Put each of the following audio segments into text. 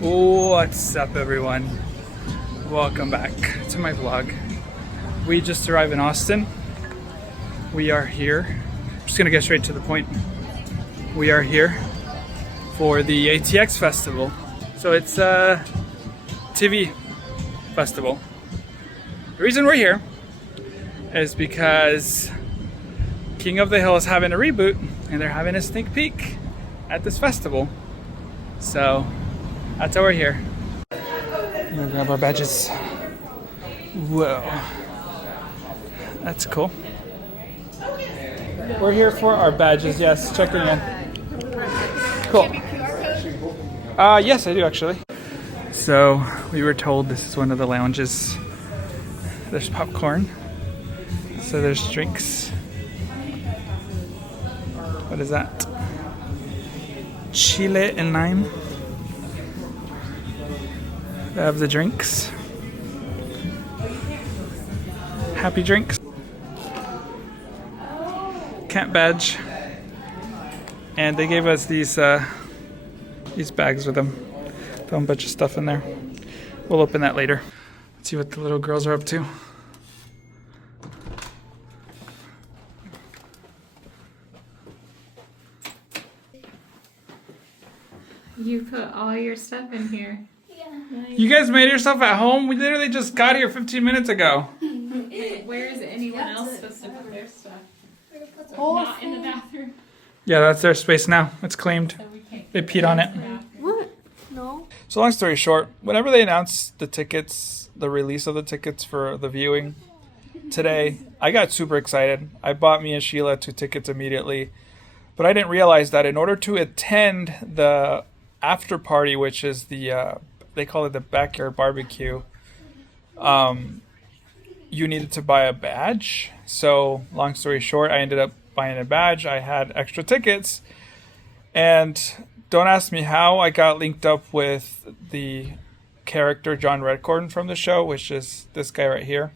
What's up, everyone? Welcome back to my vlog. We just arrived in Austin. We are here. I'm just gonna get straight to the point. We are here for the ATX festival. So it's a TV festival. The reason we're here is because King of the Hill is having a reboot and they're having a sneak peek at this festival. So that's why we're here. I'm gonna grab our badges. Whoa. That's cool. We're here for our badges, yes, checking in. Cool. Yes, I do actually. So we were told this is one of the lounges. There's popcorn. So there's drinks. What is that? Chile and lime. They have the drinks. Happy drinks. Camp badge. And they gave us these bags with them. Throw a bunch of stuff in there. We'll open that later. Let's see what the little girls are up to. You put all your stuff in here. You guys made yourself at home? We literally just got here 15 minutes ago. Where is anyone else supposed to put their stuff? Not in the bathroom. Yeah, that's their space now. It's claimed. So we can't They peed on it. What? No. So long story short, whenever they announced the tickets, the release of the tickets for the viewing today, I got super excited. I bought me and Sheila 2 tickets immediately. But I didn't realize that in order to attend the after party, which is the they call it the backyard barbecue, you needed to buy a badge. So long story short, I ended up buying a badge. I had extra tickets, and don't ask me how I got linked up with the character John Redcorn from the show, which is this guy right here,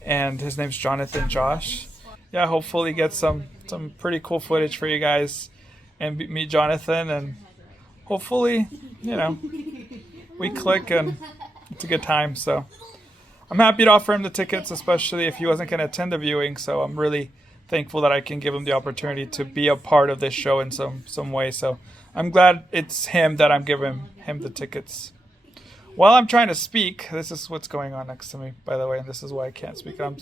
and his name's Jonathan Josh. Yeah, hopefully get some pretty cool footage for you guys and meet Jonathan, and hopefully, you know, we click and it's a good time. So I'm happy to offer him the tickets, especially if he wasn't going to attend the viewing. So I'm really thankful that I can give him the opportunity to be a part of this show in some way. So I'm glad it's him that I'm giving him the tickets. While I'm trying to speak, this is what's going on next to me, by the way, and this is why I can't speak. I'm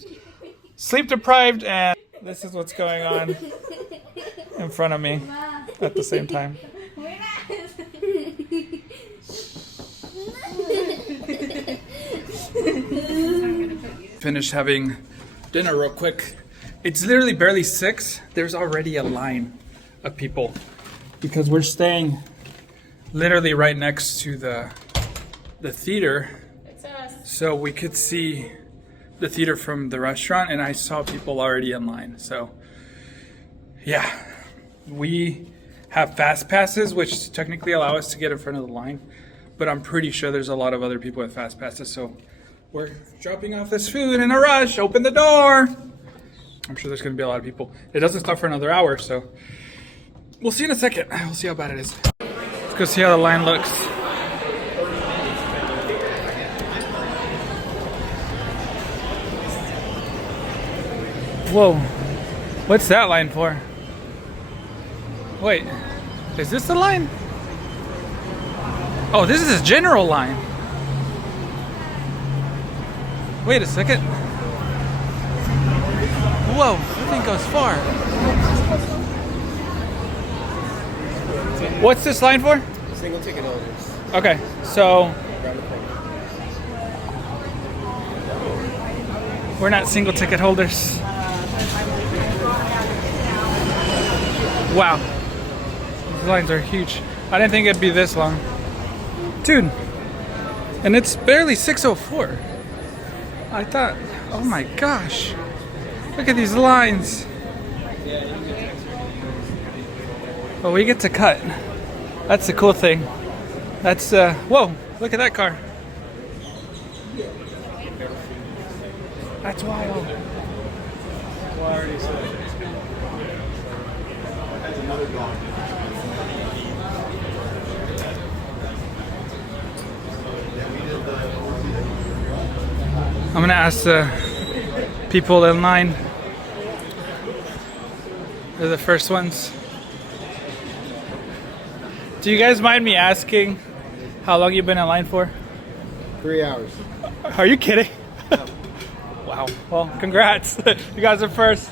sleep deprived, and this is what's going on in front of me at the same time. Finished having dinner real quick. It's literally barely 6. There's already a line of people because we're staying literally right next to the theater. It's us. So we could see the theater from the restaurant, and I saw people already in line. So yeah, we have fast passes, which technically allow us to get in front of the line, but I'm pretty sure there's a lot of other people with fast passes. So we're dropping off this food in a rush. Open the door. I'm sure there's going to be a lot of people. It doesn't start for another hour, so we'll see in a second. We'll see how bad it is. Let's go see how the line looks. Whoa, what's that line for? Wait, is this the line? Oh, this is a general line. Wait a second. Whoa, that thing goes far. What's this line for? Single ticket holders. Okay, so we're not single ticket holders. Wow, these lines are huge. I didn't think it'd be this long. Dude, and it's barely 6:04. I thought, oh my gosh, look at these lines. But we get to cut. That's the cool thing. That's, whoa, look at that car. That's wild. Well, I already said it. That's another dog. I'm gonna ask the people in line. They're the first ones. Do you guys mind me asking how long you've been in line for? 3 hours. Are you kidding? Wow. Well, congrats. You guys are first.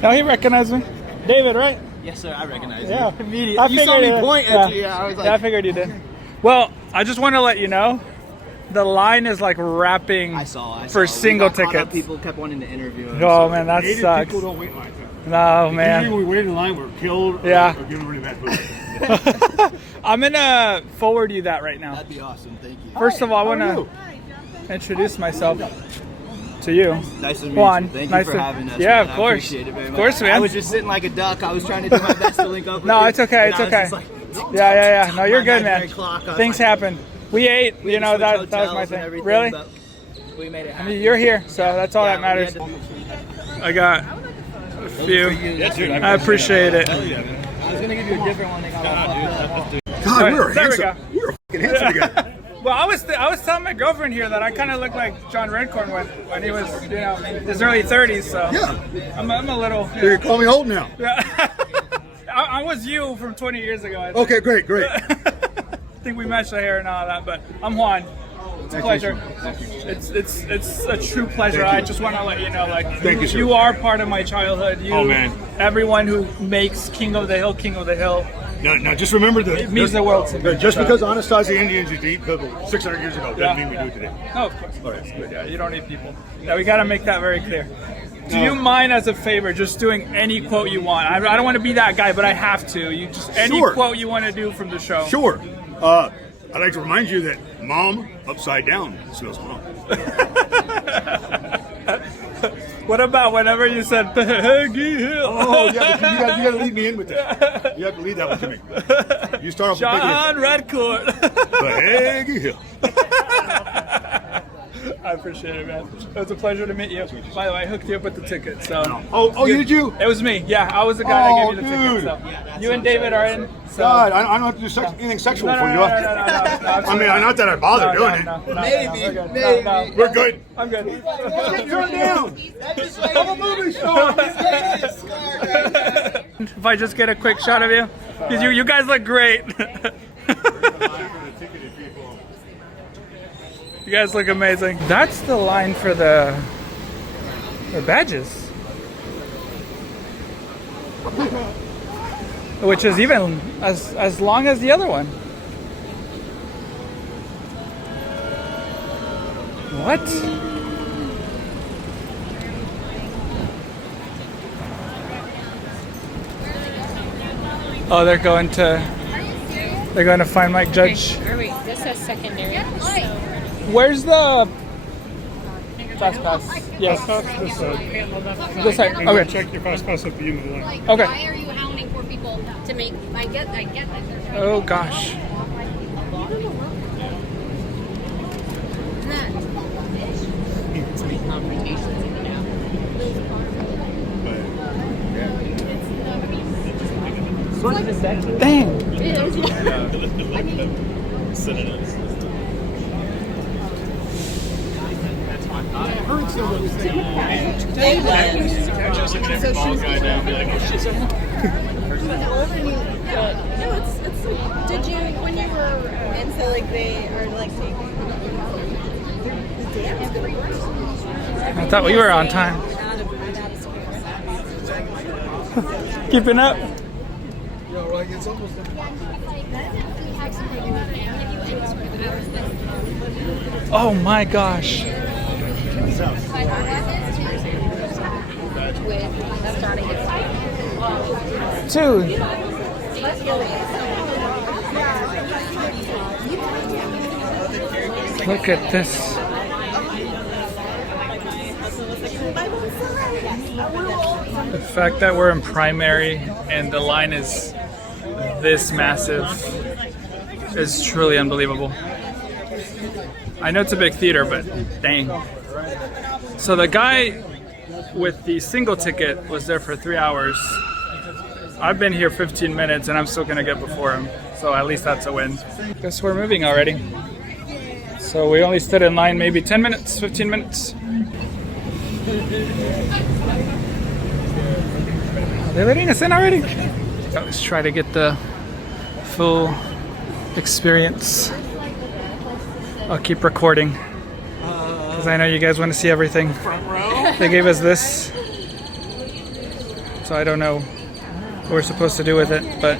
Now he recognized me. David, right? Yes, sir. I recognize Yeah. you immediately. You saw me point at you. I was like, yeah, I figured you did. Well, I just want to let you know, the line is like wrapping I saw. for single We got caught up. tickets. People kept wanting to interview him. Oh man, that Native sucks. people don't wait like that. No Usually man. when we wait in line, we're killed Yeah. or given really bad food. I'm gonna forward you that right now. That'd be awesome. Thank you. First of all, I How are want you? to introduce myself to you. Nice to meet Juan, you. Thank nice you for to- having us. yeah, man. of I course. appreciate it very Of much. course, man. I was just sitting like a duck. I was trying to do my best to link up with No, you. it's okay. And It's I was okay. just like, Yeah. No, you're good, man. 9 o'clock, I was Things like, happen. We ate. we You know, switched that was my hotels and thing. everything, Really? but We made it I happen. mean, you're here, so that's all Yeah, that matters. we had I got a to- few. Yeah, dude, I appreciate it. I was gonna give you a different one. They got all fucked up. God, we were There we handsome. go. We were fucking handsome together. Well, I was telling my girlfriend here that I kind of look like John Redcorn when he was, you know, in his early 30s. So Yeah. I'm a little. So you call me old now. I was you from 20 years ago. I think. Okay, great. I think we matched the hair and all that, but I'm Juan. It's a pleasure. It's a true pleasure. Thank you. I just want to let you know, like, Thank you, sir. you are part of my childhood. You, Oh, man. Everyone who makes King of the Hill. Now, just remember that It means the world to me. just because Anastasia Indians used to eat pickle 600 years ago doesn't mean we do it today. No, of course. It's good. Yeah, you don't need people. Yeah, we got to make that very clear. Do you mind, as a favor, just doing any quote you want? I don't want to be that guy, but I have to. You just any Sure. quote you want to do from the show. Sure. I'd like to remind you that Mom, upside down, smells mom. What about whenever you said Peggy Hill? Oh, yeah, but you got to lead me in with that. You have to lead that one to me. You start off John Redcourt. with Peggy Hill. I appreciate it, man. It was a pleasure to meet you. By the way, I hooked you up with the ticket. So. Oh, you did you? It was me. Yeah, I was the guy that Oh, gave you the ticket. dude. So. You and David are in. So. God, I don't have to do anything sexual No, for you. no, I mean, not that I bother doing it. Maybe. We're good. I'm good. Turn down. I'm a movie star. If I just get a quick shot of you, because you guys look great. You guys look amazing. That's the line for the badges, which is even as long as the other one. What? Oh, they're going to find Mike Judge. Or wait, this says secondary. Where's the fast pass? Yes. This side. This side. I'm Okay. gonna check your fast pass at the end of the line. Okay. Why are you hounding for people to make? I get that. Oh gosh. Dang. Did you when you were and so like they are like saying I thought we were on time. Keeping up. Oh my gosh. Dude. Look at this. The fact that we're in primary and the line is this massive is truly unbelievable. I know it's a big theater, but dang. So the guy with the single ticket was there for 3 hours. I've been here 15 minutes and I'm still gonna get before him. So at least that's a win. Guess we're moving already. So we only stood in line maybe 10 minutes, 15 minutes. They're letting us in already? Let's try to get the full experience. I'll keep recording because I know you guys want to see everything. They gave us this, so I don't know what we're supposed to do with it, but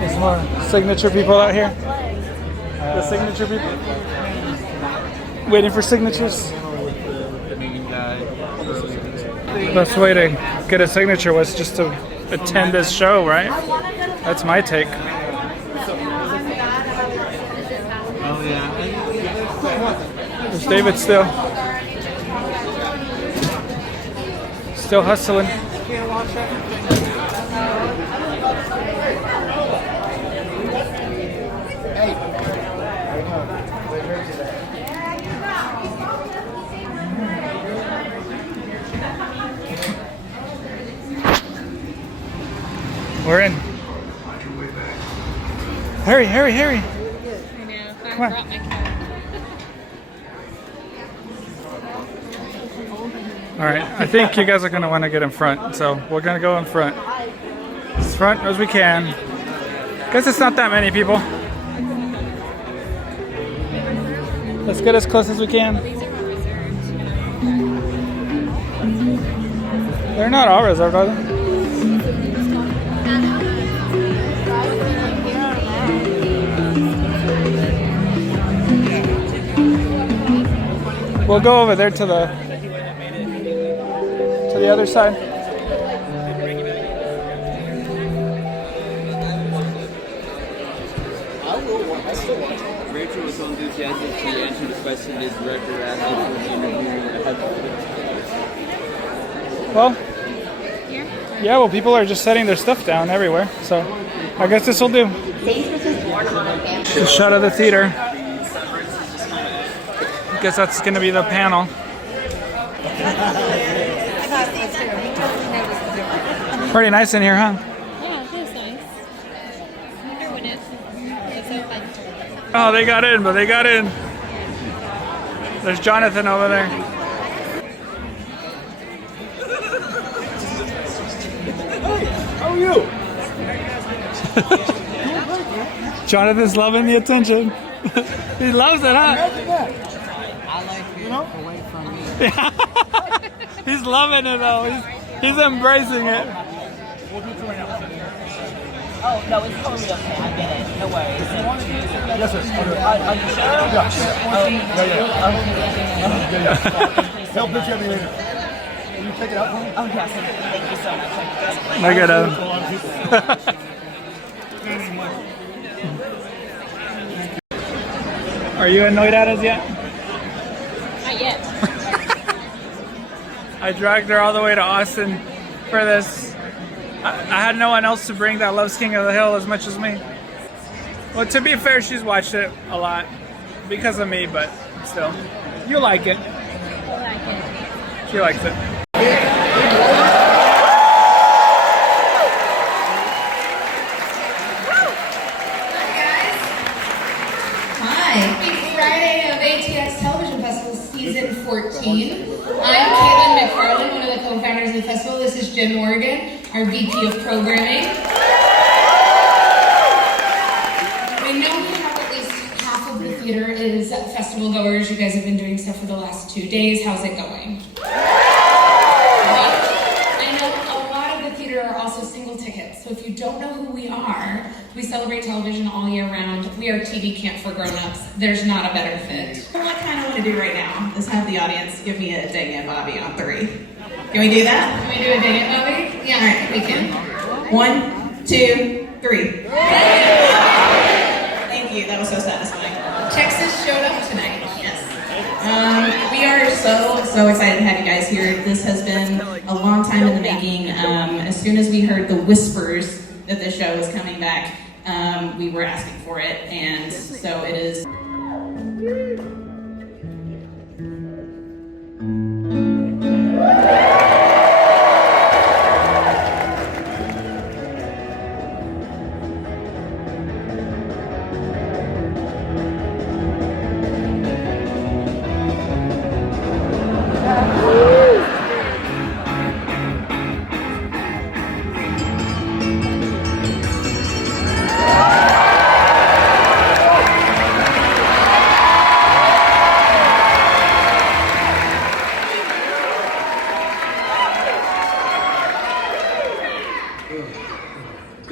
there's more signature people out here. The signature people waiting for signatures. The best way to get a signature was just to attend this show, right? That's my take. There's David still hustling. We're in. Hurry, hurry, hurry. I know. I Come on. brought my car. All right, I think you guys are gonna want to get in front, so we're gonna go in front. As front as we can. Guess it's not that many people. Let's get as close as we can. They're not all reserved, are they? We'll go over there to the other side. Rachel was so enthusiastic she answered the question his director asked her for the interview. Well, yeah, well, people are just setting their stuff down everywhere, so I guess this will do. The shot of the theater. I guess that's going to be the panel. Pretty nice in here, huh? Yeah, it is nice. I wonder when it's open. Oh, they got in, but they got in. There's Jonathan over there. How are you? Jonathan's loving the attention. He loves it, huh? He's loving it though. He's embracing it. Oh, no, it's totally okay. I get it. No worries. Yes, sir. Are you sure? Yeah. Tell Pitch you later. Will you take it out for me? Oh, yes. Thank you so much. Look at him. Are you annoyed at us yet? Not yet. I dragged her all the way to Austin for this. I had no one else to bring that loves King of the Hill as much as me. Well, to be fair, she's watched it a lot because of me, but still. You like it. I like it. She likes it. Hi. Happy Friday of ATX Television Festival Season 14. I'm Caitlin McFarland, one of the co-founders of the festival. This is Jen Morgan, our VP of Programming. We know we have at least half of the theater is festival goers. You guys have been doing stuff for the last 2 days. How's it going? I know a lot of the theater are also single tickets. So if you don't know who we are, we celebrate television all year round. We are TV camp for grown-ups. There's not a better fit. What I kind of want to do right now is have the audience give me a dang it, Bobby, on 3. Can we do that? Can we do a dang it, Bobby? Yeah, all right, we can. 1, 2, 3. Thank you. That was so satisfying. Texas showed up tonight. Yes. We are so excited to have you guys here. This has been a long time in the making. As soon as we heard the whispers that this show was coming back, we were asking for it, and so it is.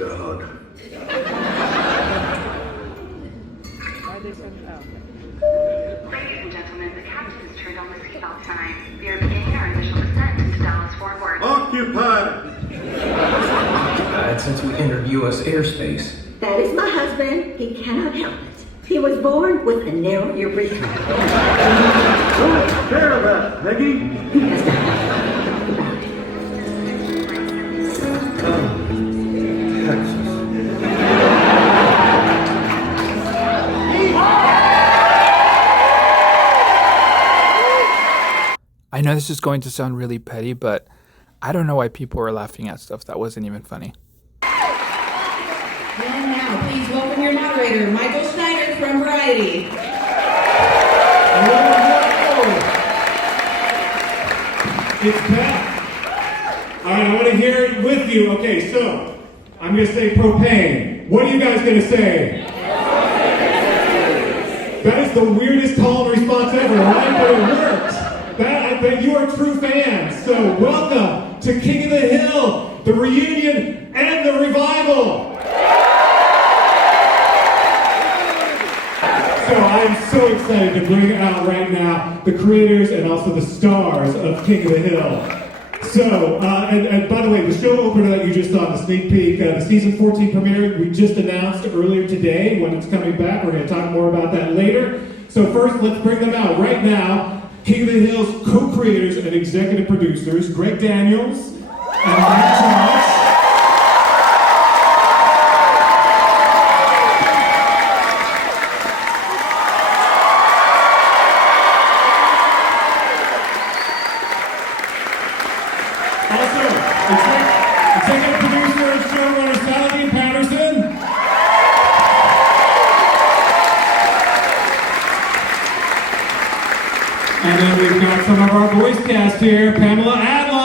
Got a hug. Ladies and gentlemen, the captain has turned on the seatbelt sign. We are beginning our initial descent into Dallas Fort Worth. Occupied! Occupied since we entered U.S. airspace. That is my husband. He cannot help it. He was born with a narrow urethra. Take care of that, Peggy! He has to have I know this is going to sound really petty, but I don't know why people were laughing at stuff that wasn't even funny. And now, please welcome your moderator, Michael Schneider from Variety. It's back. All right, I want to hear it with you. Okay, so I'm going to say propane. What are you guys going to say? That is the weirdest call and response ever, right? But it worked. That you are true fans. So welcome to King of the Hill, the reunion and the revival. So I'm so excited to bring out right now the creators and also the stars of King of the Hill. So, and by the way, the show opener that you just saw, the sneak peek, the season 14 premiere, we just announced earlier today when it's coming back. We're going to talk more about that later. So first, let's bring them out right now. King of the Hill's co-creators and executive producers, Greg Daniels and Matt Charles. Also, executive producer and showrunner Sally Patterson. And then we've got some of our voice cast here, Pamela Adlon.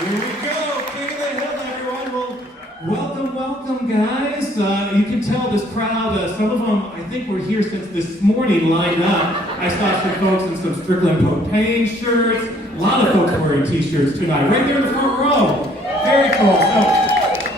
Here we go, King of the Hill, everyone. Well, welcome, guys. You can tell this crowd, some of them, I think were here since this morning lined up. I saw some folks in some Strickland Propane shirts. A lot of folks wearing t-shirts tonight, right there in the front row. Very cool. So,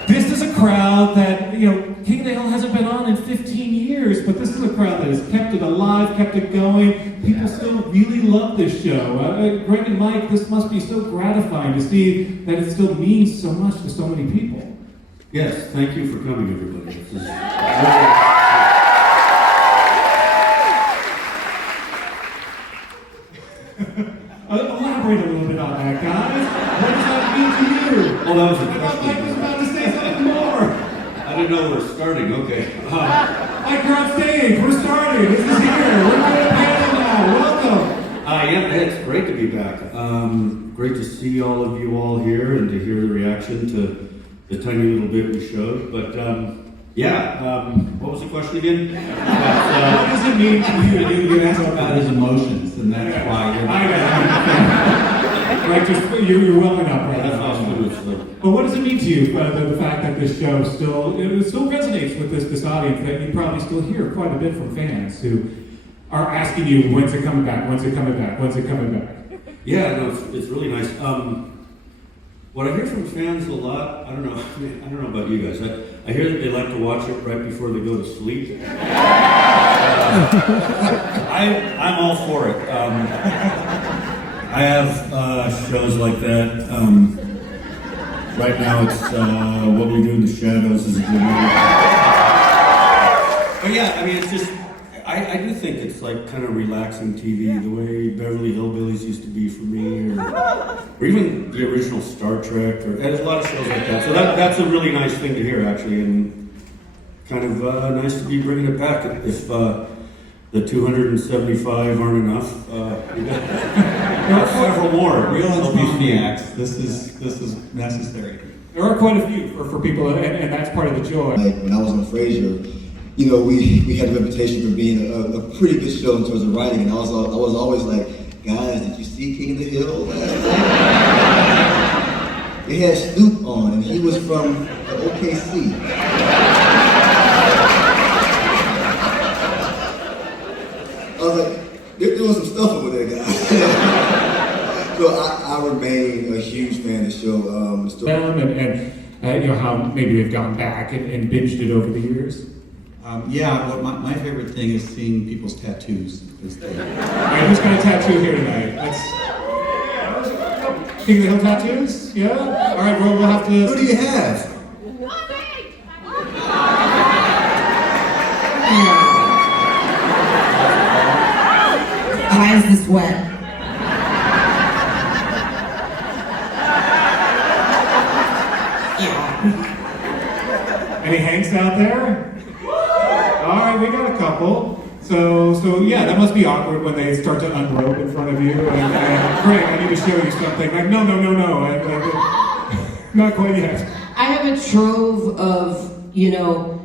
this is a crowd that, King of the Hill hasn't been on in 15 years, but this is a crowd that has kept it alive, kept it going. People still really love this show. Greg and Mike, this must be so gratifying to see that it still means so much to so many people. Yes, thank you for coming, everybody. This is elaborate a little bit on that, guys. What does that mean to you? Oh, that was a I thought Mike was about to say something more. I didn't know we were starting. Okay. Mike, you're on stage. We're starting. This is here. We're going to panel now. Welcome. Yeah, it's great to be back. Great to see all of you all here and to hear the reaction to the tiny little bit we showed. But what was the question again? What does it mean to you? You asked about his emotions, and that's why you're. Right, you're welling up right That's now. awesome. But what does it mean to you, the fact that this show still resonates with this audience, that you probably still hear quite a bit from fans who are asking you, when's it coming back, when's it coming back, when's it coming back? Yeah, no, it's really nice. What I hear from fans a lot, I don't know about you guys. I hear that they like to watch it right before they go to sleep. I'm all for it. I have shows like that. Right now it's What We Do in the Shadows is a good one. But yeah, I mean, it's just, I do think it's like kind of relaxing TV, the way Beverly Hillbillies used to be for me, or even the original Star Trek, there's a lot of shows like that. So that's a really nice thing to hear, actually, and kind of nice to be bringing it back. If the 275 aren't enough, there are several more. Real insomniacs. This is necessary. There are quite a few for people, and that's part of the joy. Like when I was on Frasier, we had a reputation for being a pretty good show in terms of writing, and I was always like, guys, did you see King of the Hill last night? It had Snoop on, and he was from the OKC. I was like, they're doing some stuff over there, guys. So I remain a huge fan of the show. And you know how maybe they've gone back and binged it over the years. Yeah, well, my favorite thing is seeing people's tattoos. All right, who's got a tattoo here tonight? Let's. King of the Hill tattoos? Yeah? All right, we'll have to. Who do you have? Why is this wet? Any Hanks out there? All right, we got a couple. So yeah, that must be awkward when they start to unrobe in front of you. And Greg, I need to show you something. Like, no. Not quite yet. I have a trove of, you know,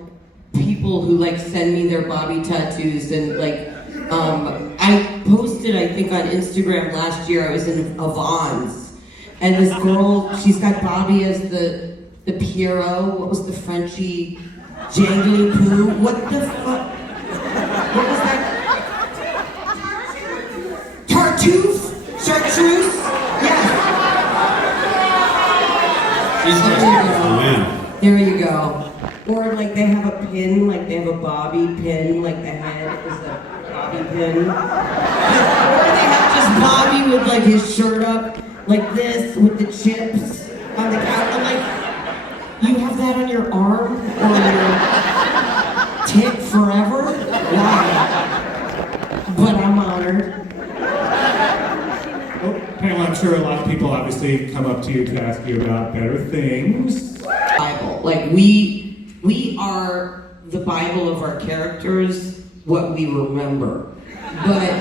people who like send me their Bobby tattoos, and like, I posted, I think on Instagram last year, I was in Avon's, and this girl, she's got Bobby as the Pierrot. What was the Frenchy jangly poo? What the fuck? What was that? Tartuffe? Chartreuse? Yes. There you go. Or like they have a pin, like they have a Bobby pin, like the head is a Bobby pin. Or they have just Bobby with like his shirt up, like this, with the chips on the couch. I'm like, you have that on your arm or your tit forever? Why? But I'm honored. Well, Pamela, I'm sure a lot of people obviously come up to you to ask you about better things. Bible. Like we are the Bible of our characters, what we remember. But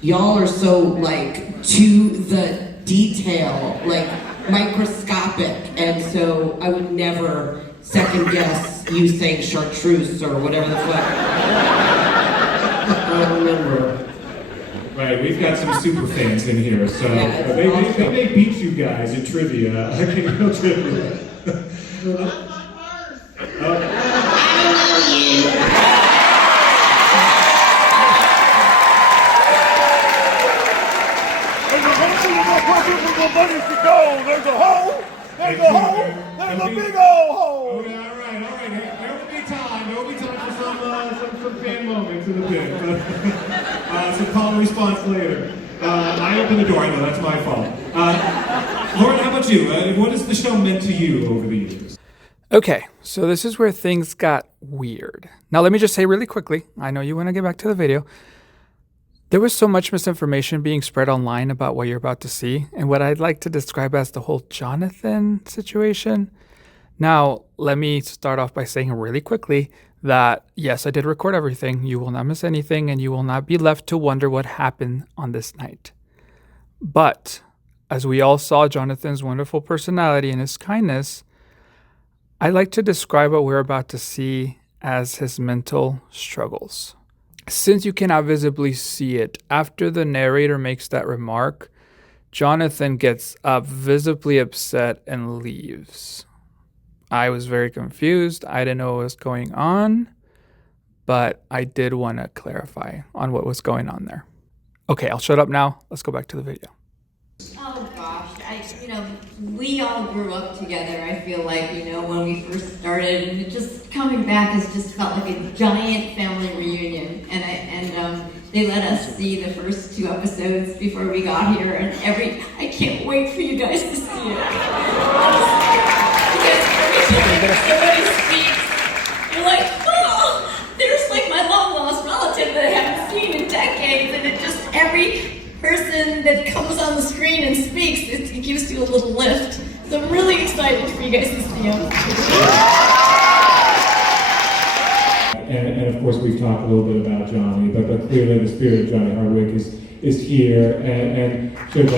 y'all are so like to the detail, like microscopic, and so I would never second guess you saying chartreuse or whatever the fuck. I don't remember. Right, we've got some super fans in here, so Yeah, they may beat you guys in trivia. I can go trivia. There's a hole! There's a hole! There's a big old hole! Okay, all right. There will be time for some fan moments in a bit. Some call and response later. I opened the door, I know, that's my fault. Lauren, how about you? What has the show meant to you over the years? Okay, so this is where things got weird. Now, let me just say really quickly, I know you want to get back to the video. There was so much misinformation being spread online about what you're about to see, and what I'd like to describe as the whole Jonathan situation. Now, let me start off by saying really quickly that, yes, I did record everything. You will not miss anything, and you will not be left to wonder what happened on this night. But, as we all saw Jonathan's wonderful personality and his kindness, I like to describe what we're about to see as his mental struggles. Since you cannot visibly see it, after the narrator makes that remark, Jonathan gets up, visibly upset, and leaves. I was very confused. I didn't know what was going on, but I did want to clarify on what was going on there. Okay, I'll shut up now. Let's go back to the video. Oh gosh, we all grew up together, I feel like, when we first started, and it just coming back has just felt like a giant family reunion, and they let us see the first 2 episodes before we got here, and I can't wait for you guys to see it. Because every time somebody speaks, you're like, oh, there's like my long-lost relative that I haven't seen in decades, and it just, every person that comes on the screen and speaks, it gives you a little lift. So I'm really excited for you guys to see them. And of course, we've talked a little bit about Johnny, but clearly the spirit of Johnny Hardwick is here, and should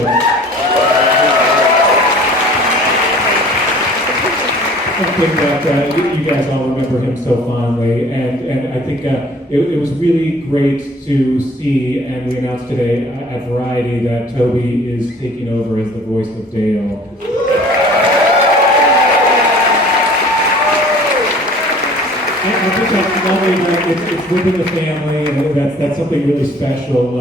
something that you guys all remember him so fondly, and I think it was really great to see, and we announced today at Variety that Toby is taking over as the voice of Dale. I think that's lovely that it's within the family, and that's something really special.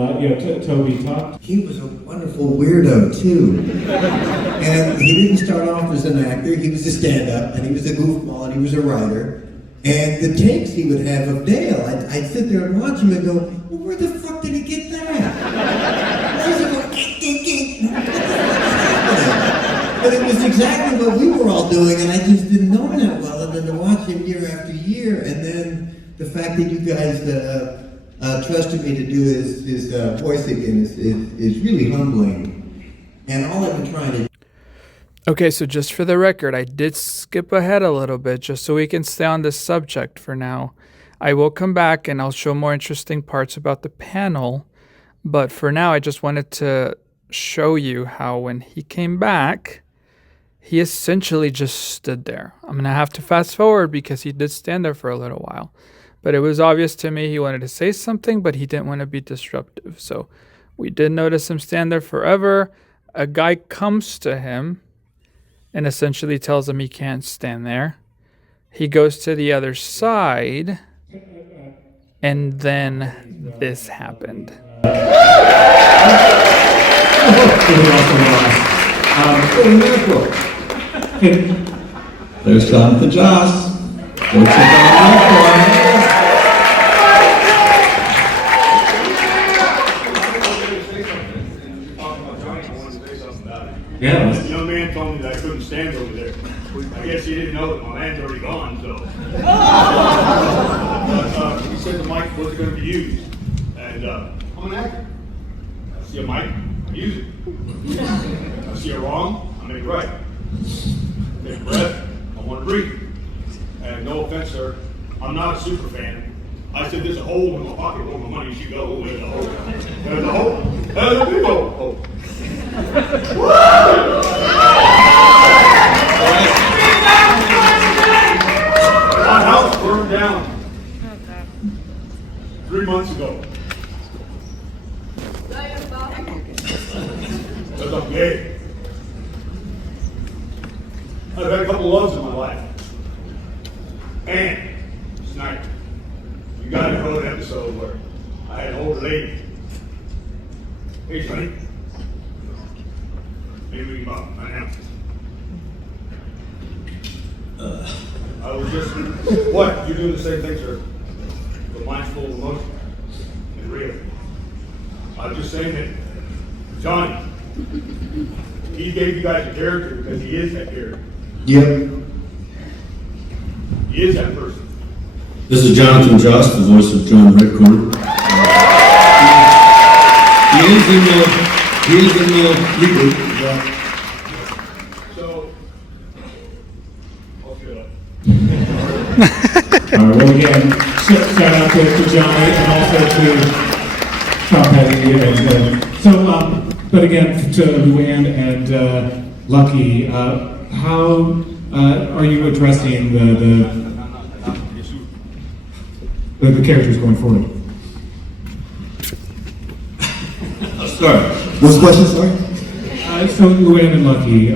Toby, talk. He was a wonderful weirdo, too. And he didn't start off as an actor. He was a stand-up, and he was a goofball, and he was a writer. And the takes he would have of Dale, I'd sit there and watch him and go, well, where the fuck did he get that? Why is he going, geek? But it was exactly what we were all doing, and I just didn't know him that well. And then to watch him year after year, and then the fact that you guys trusted me to do his voice again is really humbling. And all I've been trying to do. Okay, so just for the record, I did skip ahead a little bit just so we can stay on this subject for now. I will come back and I'll show more interesting parts about the panel, but for now I just wanted to show you how when he came back, he essentially just stood there. I'm going to have to fast forward because he did stand there for a little while, but it was obvious to me he wanted to say something, but he didn't want to be disruptive. So we did notice him stand there forever. A guy comes to him and essentially tells him he can't stand there. He goes to the other side, and then this happened. There's Jonathan Joss. Go check out Yeah. The young man told me that I couldn't stand over there. I guess he didn't know that my man's already gone, so. He said the mic wasn't going to be used. And I'm an actor. I see a mic, I use it. I see it wrong, I make it right. Take a breath, I want to breathe. And no offense, sir, I'm not a super fan. I said there's a hole in my pocket where my money should go. There's a hole. There's a hole. There's a big hole. My house burned down 3 months ago. Because I'm gay. I've had a couple loves in my life. And SNEEK. You gotta know the episode where I had an old lady. Hey, Sonny. Maybe we can talk right now. I was just, what? You're doing the same thing, sir. But mine's full of emotion and real. I was just saying that Johnny, he gave you guys a character because he is that character. Yep. He is that person. This is Jonathan Joss, the voice of John Redcorn. He is in the reboot. So, I'll shut up. All right, well, again, shout out to Johnny and also to Tom Petty. But again, to Luann and Lucky, how are you addressing the characters going forward? Sorry. What's the question, sorry? So Luann and Lucky,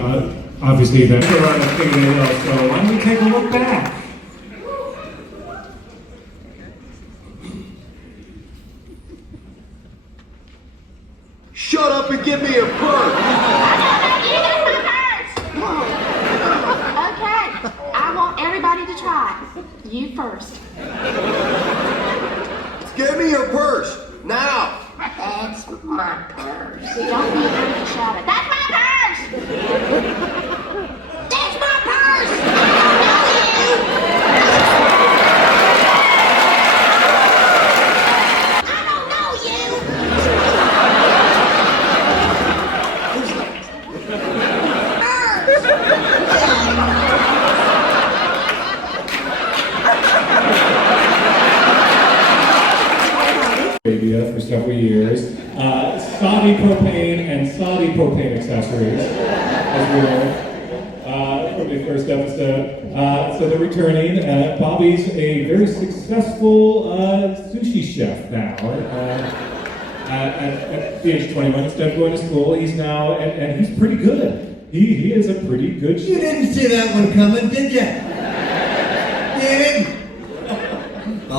obviously that's around a big deal, so why don't we take a look back? Shut up and give me a perk! Okay, I want everybody to try. You first. Give me your purse, now! That's my purse. Don't be afraid to shout it. That's my purse! That's my purse! I don't know you! Arabia for several years. Saudi propane and Saudi propane accessories, as we know, from the first episode. So they're returning. Bobby's a very successful sushi chef now. At the age of 21, instead of going to school, he's now, and he's pretty good. He is a pretty good chef. You didn't see that one coming, did you? You didn't?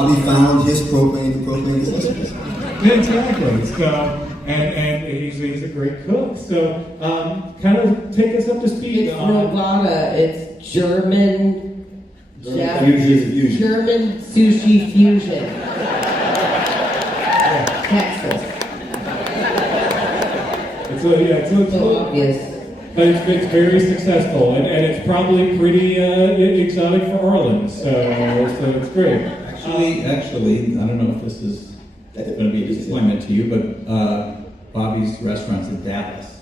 Bobby found his propane and propane accessories. Exactly. So, and he's a great cook. So, kind of take us up to speed. It's Novata. It's German. German sushi fusion. Texas. It's obvious. It's very successful, and it's probably pretty exotic for Orleans. So it's great. Actually, I don't know if this is going to be a disappointment to you, but Bobby's restaurant's in Dallas.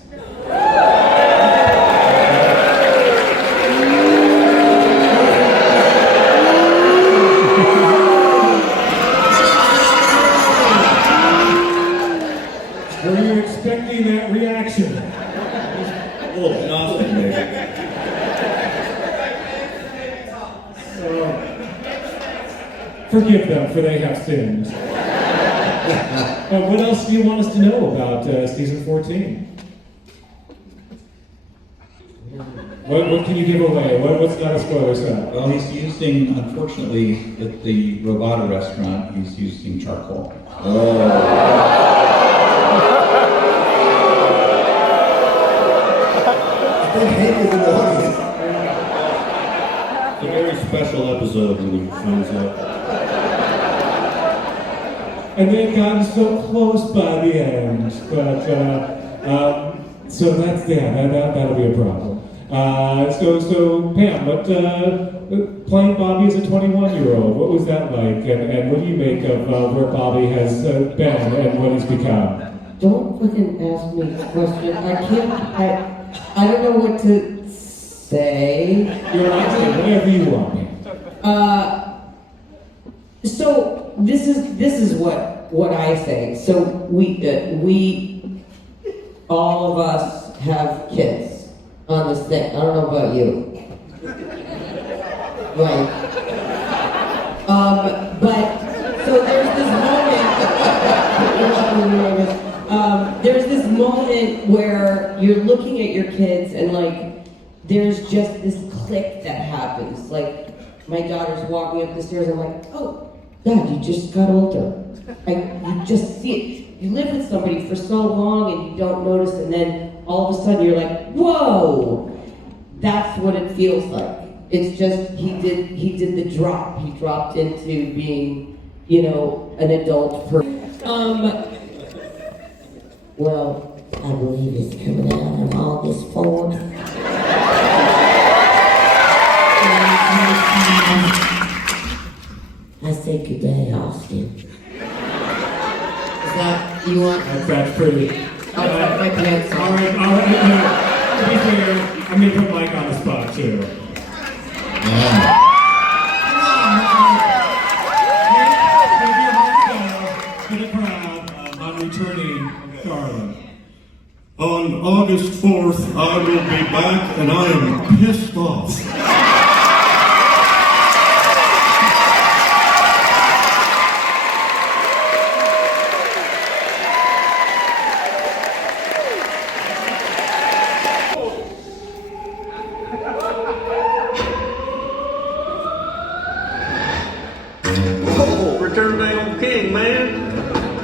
Were you expecting that reaction? A little nothing, maybe. Forgive them, for they have sinned. What else do you want us to know about season 14? What can you give away? What's not a spoiler stuff? Well, he's using, unfortunately, at the Robata restaurant, he's using charcoal. It's a very special episode when he finds out. And they've gotten so close by the end, but so that's that'll be a problem. So Pam, what playing Bobby as a 21-year-old, what was that like, and what do you make of where Bobby has been and what he's become? Don't fucking ask me this question. I don't know what to say. You're allowed to say whatever you want, Pam. So this is what I say. So we all of us have kids on this thing. I don't know about you. Right. But so there's this moment where you're looking at your kids and like there's just this click that happens. Like my daughter's walking up the stairs and I'm like, oh, Dad, you just got older. You just see it. You live with somebody for so long and you don't notice, and then all of a sudden you're like, whoa! That's what it feels like. It's just he did the drop. He dropped into being, an adult person. Well, I believe it's coming out on August 4th. I say good day, Austin. Is that you want? That's pretty. I'll put my pants on. All right. To be fair, I'm gonna put Mike on the spot too. For the crowd, I'm returning Garland. On August 4th, I will be back, and I am pissed off. Return of the old king, man.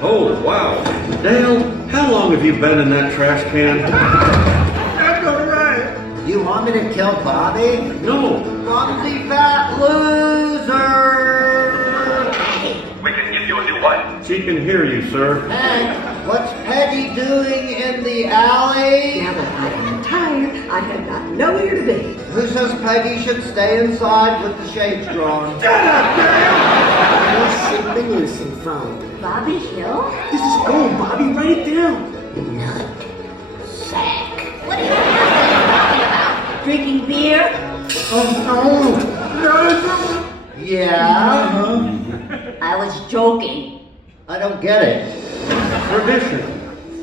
Oh, wow. Dale, how long have you been in that trash can? That's all right. You want me to kill Bobby? No. Clumsy fat loser! We can give you a new one. She can hear you, sir. Hank, what's Peggy doing in the alley? Now that I am tired, I have got nowhere to be. Who says Peggy should stay inside with the shades drawn? Shut up, Dale! You're simply losing from Bobby Hill? This is gold, Bobby. Write it down. Nut sack. What are you talking about? Drinking beer? Oh, no. Yeah? I was joking. I don't get it. Tradition,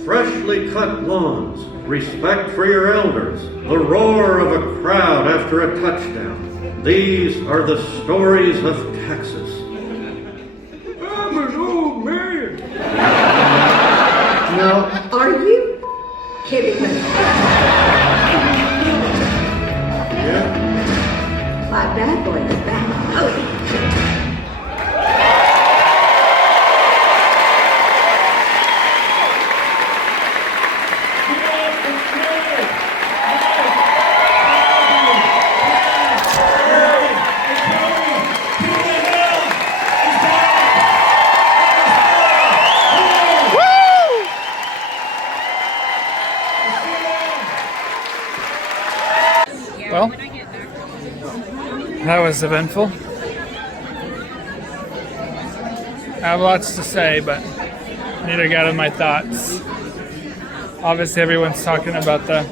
freshly cut lawns, respect for your elders, the roar of a crowd after a touchdown. These are the stories of Texas. I'm an old man. No. Are you kidding me? Yeah? My bad boy is back. Oh. Well, that was eventful. I have lots to say, but I need to gather my thoughts. Obviously, everyone's talking about the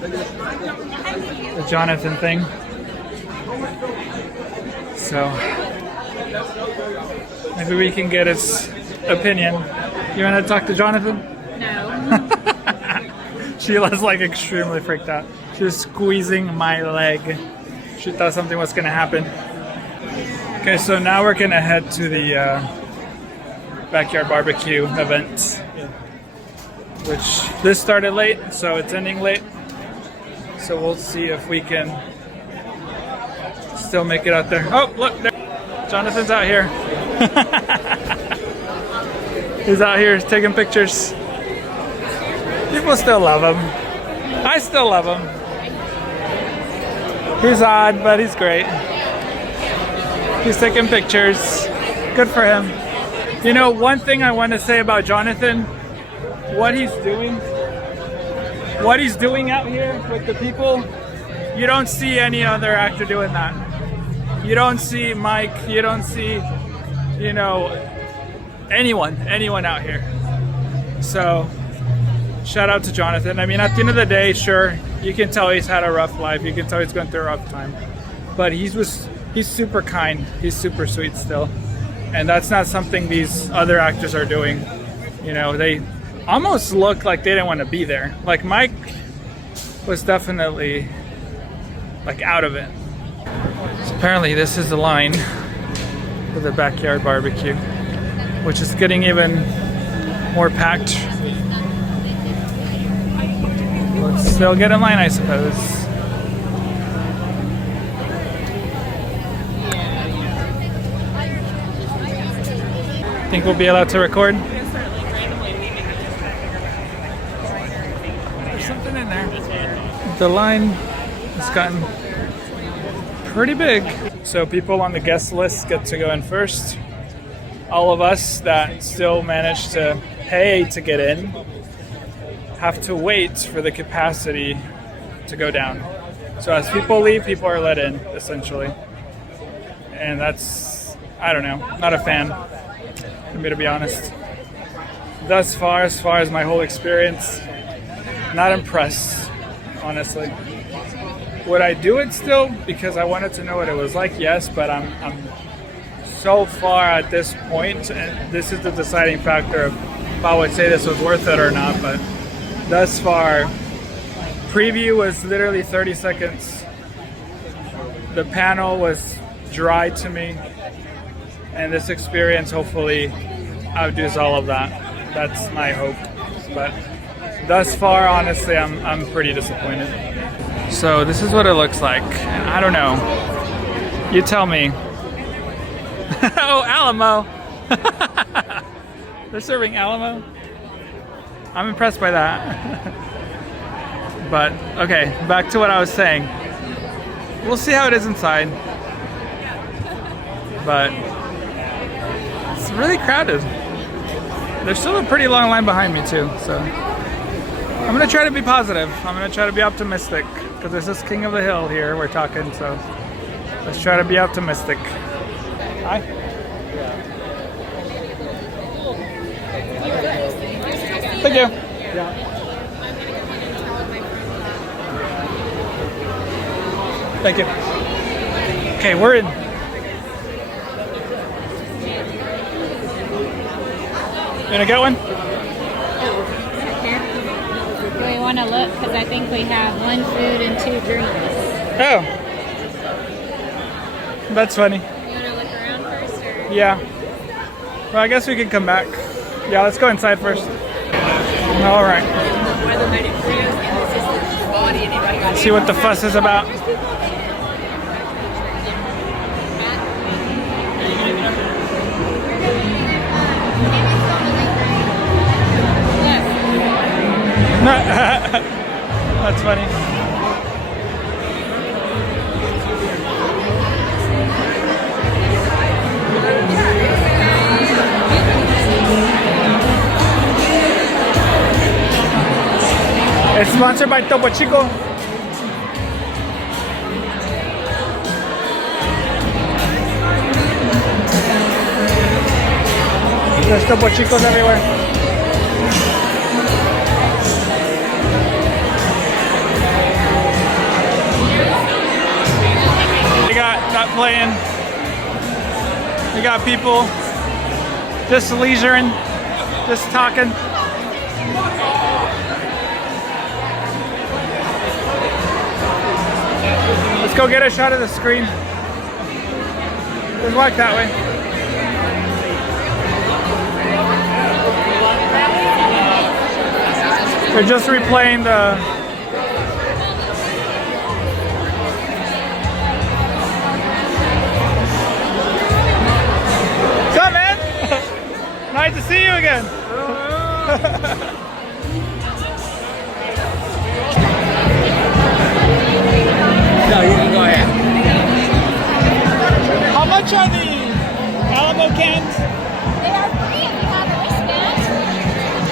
Jonathan thing. So maybe we can get his opinion. You want to talk to Jonathan? No. Sheila's like extremely freaked out. She was squeezing my leg. She thought something was going to happen. Okay, so now we're going to head to the backyard barbecue event, which this started late, so it's ending late. So we'll see if we can still make it out there. Oh, look, there. Jonathan's out here. He's out here taking pictures. People still love him. I still love him. He's odd, but he's great. He's taking pictures. Good for him. You know, one thing I want to say about Jonathan, what he's doing out here with the people, you don't see any other actor doing that. You don't see Mike, you don't see, you know, anyone out here. So, shout out to Jonathan. I mean, at the end of the day, sure, you can tell he's had a rough life. You can tell he's going through a rough time. But he's super kind. He's super sweet still. And that's not something these other actors are doing. You know, they almost look like they didn't want to be there. Like Mike was definitely like out of it. So apparently this is the line for the backyard barbecue, which is getting even more packed. Let's still get in line, I suppose. Think we'll be allowed to record? There's something in there. The line has gotten pretty big. So people on the guest list get to go in first. All of us that still manage to pay to get in have to wait for the capacity to go down. So as people leave, people are let in, essentially. And that's, I don't know, not a fan. For me, to be honest. Thus far, as far as my whole experience, not impressed, honestly. Would I do it still because I wanted to know what it was like? Yes, but I'm so far at this point, and this is the deciding factor of if I would say this was worth it or not, but thus far, preview was literally 30 seconds. The panel was dry to me. And this experience hopefully outdoes all of that. That's my hope. But thus far, honestly, I'm pretty disappointed. So this is what it looks like. And I don't know. You tell me. Oh, Alamo. They're serving Alamo? I'm impressed by that. But, okay, back to what I was saying. We'll see how it is inside. But it's really crowded. There's still a pretty long line behind me too, so I'm gonna try to be positive. I'm gonna try to be optimistic because this is King of the Hill here we're talking, so let's try to be optimistic. Hi. Thank you. Thank you. Okay, we're in. You gonna get one? Do we want to look? Because I think we have 1 food and 2 drinks. Oh. That's funny. You want to look around first? Or? Yeah. Well, I guess we can come back. Yeah, let's go inside first. All right. See what the fuss is about. That's funny. It's sponsored by Topo Chico. There's Topo Chicos everywhere. They got that playing. We got people just leisuring, just talking. Let's go get a shot of the screen. Let's walk that way. They're just replaying the... What's up, man? Nice to see you again. No, you can go ahead. How much are the Alamo cans? They are free if you have a wristband.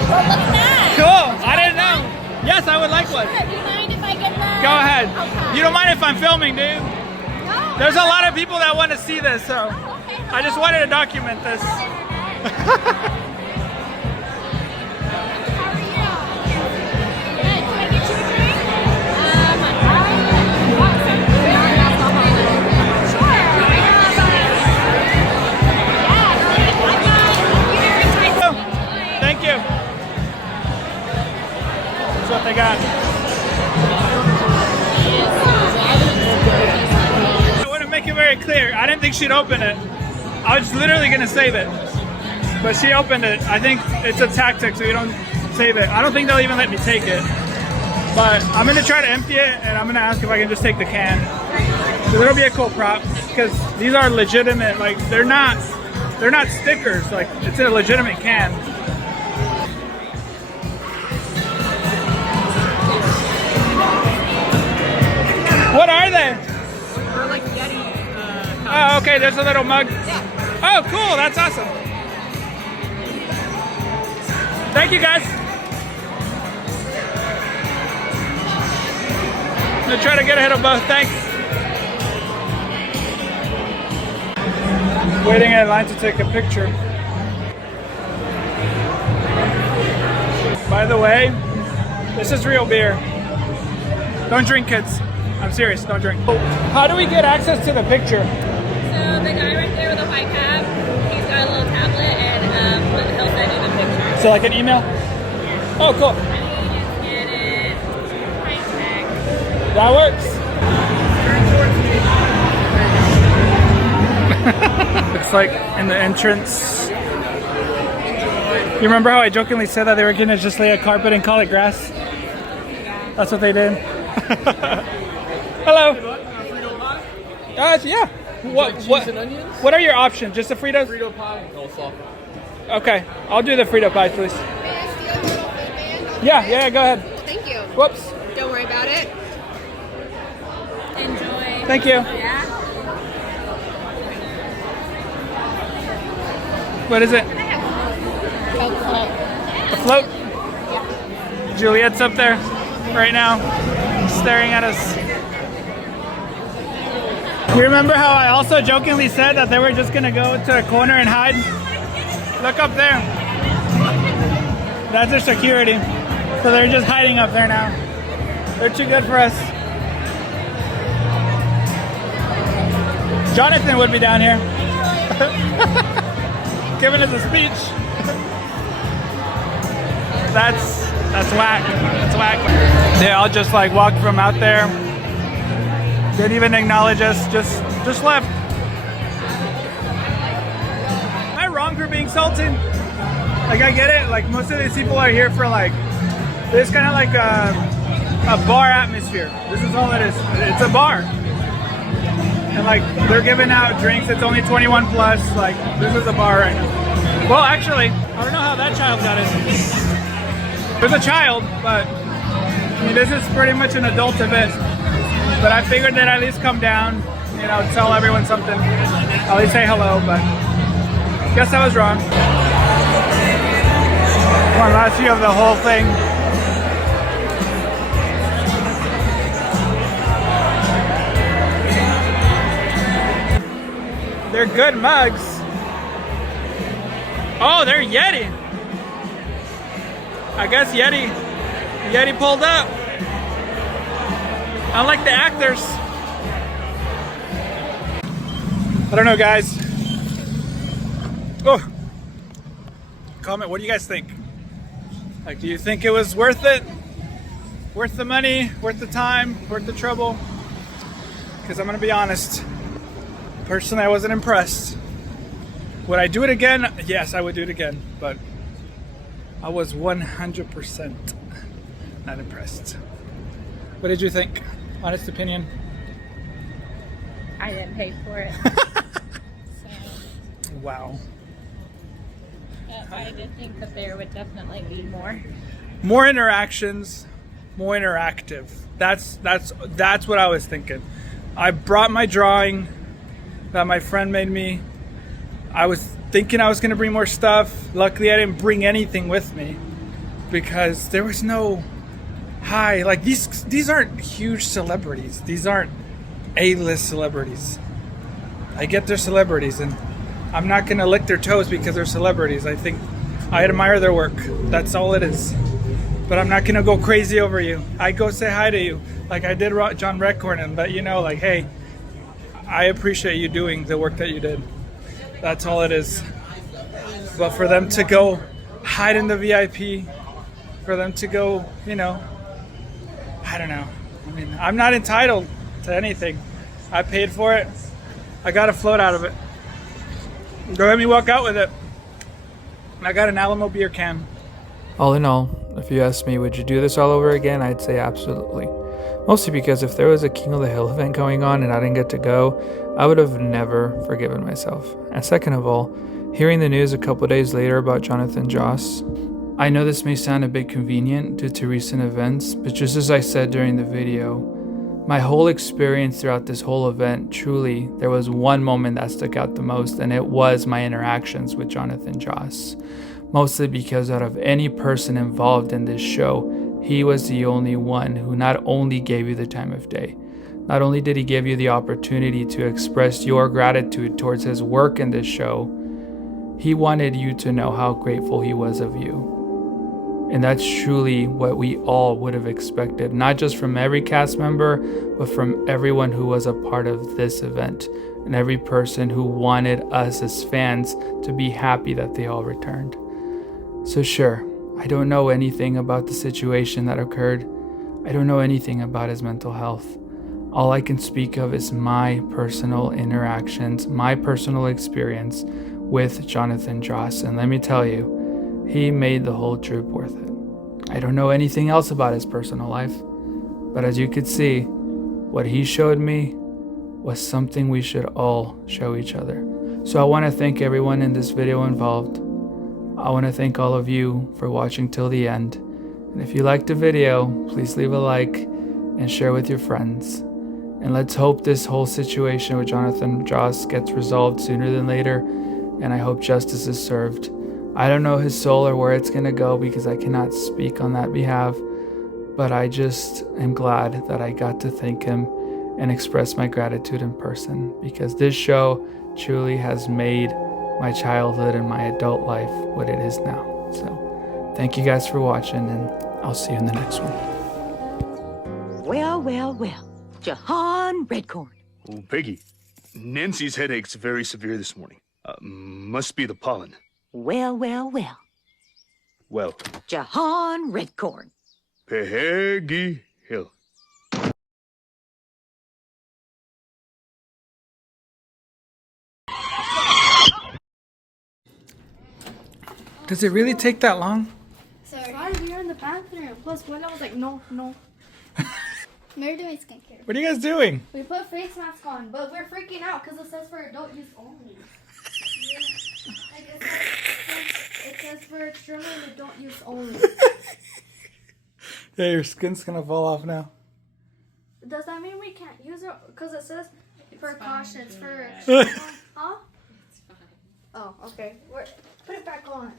Well, look at that. Cool. I didn't know. Yes, I would like one. Sure. Do you mind if I get that? Go ahead. Okay. You don't mind if I'm filming, do you? No. There's a lot of people that want to see this, so Okay. I just wanted to document this. How are you? Good. Can I get you a drink? Thank you. That's what they got. I want to make it very clear. I didn't think she'd open it. I was literally going to save it. But she opened it. I think it's a tactic so you don't save it. I don't think they'll even let me take it. But I'm going to try to empty it and I'm going to ask if I can just take the can. So it'll be a cool prop because these are legitimate. Like they're not stickers. Like it's a legitimate can. What are they? They're like Yeti. Oh, okay. There's a little mug. Yeah. Oh, cool. That's awesome. Thank you, guys. I'm gonna try to get ahead of both. Thanks. Waiting in line to take a picture. By the way, this is real beer. Don't drink, kids. I'm serious, don't drink. How do we get access to the picture? So the guy right there with the white cap, he's got a little tablet and he'll send you the picture. So like an email? Oh, cool. Get it. Price tag. That works. It's like in the entrance. You remember how I jokingly said that they were gonna just lay a carpet and call it grass? That's what they did. Hello. Yeah. What are your options? Just a Fritos? Frito pie and coleslaw. Okay, I'll do the Frito pie, please. May I steal a little food, man? Yeah, go ahead. Thank you. Whoops. Don't worry about it. Enjoy. Thank you. Yeah. What is it? Coke float. A float? Juliet's up there right now, staring at us. You remember how I also jokingly said that they were just gonna go to a corner and hide? Look up there. That's their security. So they're just hiding up there now. They're too good for us. Jonathan would be down here. Giving us a speech. That's whack. That's whack. They all just like walked from out there. Didn't even acknowledge us. Just left. Am I wrong for being salty? Like I get it. Like most of these people are here for like this kind of like a bar atmosphere. This is all it is. It's a bar. And like they're giving out drinks. It's only 21 plus. Like this is a bar right now. Well, actually, I don't know how that child got it. There's a child, but I mean, this is pretty much an adult event. But I figured that at least come down, you know, tell everyone something. At least say hello, but guess I was wrong. One last view of the whole thing. They're good mugs. Oh, they're Yeti. I guess Yeti pulled up. Unlike the actors. I don't know, guys. Oh. Comment, what do you guys think? Like, do you think it was worth it? Worth the money? Worth the time? Worth the trouble? Because I'm gonna be honest. Personally, I wasn't impressed. Would I do it again? Yes, I would do it again. But I was 100% not impressed. What did you think? Honest opinion? I didn't pay for it. Wow. I did think that there would definitely be more interactions, more interactive. That's what I was thinking. I brought my drawing that my friend made me. I was thinking I was going to bring more stuff. Luckily, I didn't bring anything with me because there was no hi. Like these aren't huge celebrities. These aren't A-list celebrities. I get they're celebrities, and I'm not going to lick their toes because they're celebrities. I think I admire their work. That's all it is. But I'm not going to go crazy over you. I go say hi to you like I did John Redcorn and let you know, like, hey, I appreciate you doing the work that you did. That's all it is. But for them to go hide in the VIP, for them to go, you know, I don't know. I mean, I'm not entitled to anything. I paid for it. I got a float out of it. Don't let me walk out with it. I got an Alamo beer can. All in all, if you ask me, would you do this all over again? I'd say absolutely. Mostly because if there was a King of the Hill event going on and I didn't get to go, I would have never forgiven myself. And second of all, hearing the news a couple days later about Jonathan Joss, I know this may sound a bit convenient due to recent events, but just as I said during the video, my whole experience throughout this whole event, truly, there was one moment that stuck out the most, and it was my interactions with Jonathan Joss. Mostly because out of any person involved in this show, he was the only one who not only gave you the time of day, not only did he give you the opportunity to express your gratitude towards his work in this show, he wanted you to know how grateful he was of you. And that's truly what we all would have expected, not just from every cast member, but from everyone who was a part of this event, and every person who wanted us as fans to be happy that they all returned. So sure, I don't know anything about the situation that occurred. I don't know anything about his mental health. All I can speak of is my personal interactions, my personal experience with Jonathan Joss, and let me tell you, he made the whole trip worth it. I don't know anything else about his personal life, but as you could see, what he showed me was something we should all show each other. So I want to thank everyone in this video involved. I want to thank all of you for watching till the end. And if you liked the video, please leave a like and share with your friends. And let's hope this whole situation with Jonathan Joss gets resolved sooner than later, and I hope justice is served. I don't know his soul or where it's going to go because I cannot speak on that behalf, but I just am glad that I got to thank him and express my gratitude in person, because this show truly has made my childhood and my adult life what it is now. So thank you guys for watching, and I'll see you in the next one. Well, well, well. Juan Redcorn. Oh, Peggy, Nancy's headache's very severe this morning. Must be the pollen. Well, well, well. Well, Juan Redcorn. Peggy Hill. Does it really take that long? Sorry, we were in the bathroom. Plus, one I was like, no. We're doing skincare. What are you guys doing? We put face masks on, but we're freaking out because it says for adult use only. Yeah. Like it says for extremely adult use only. Yeah, your skin's gonna fall off now. Does that mean we can't use it? Because it says precautions for. Huh? Oh, okay. Put it back on.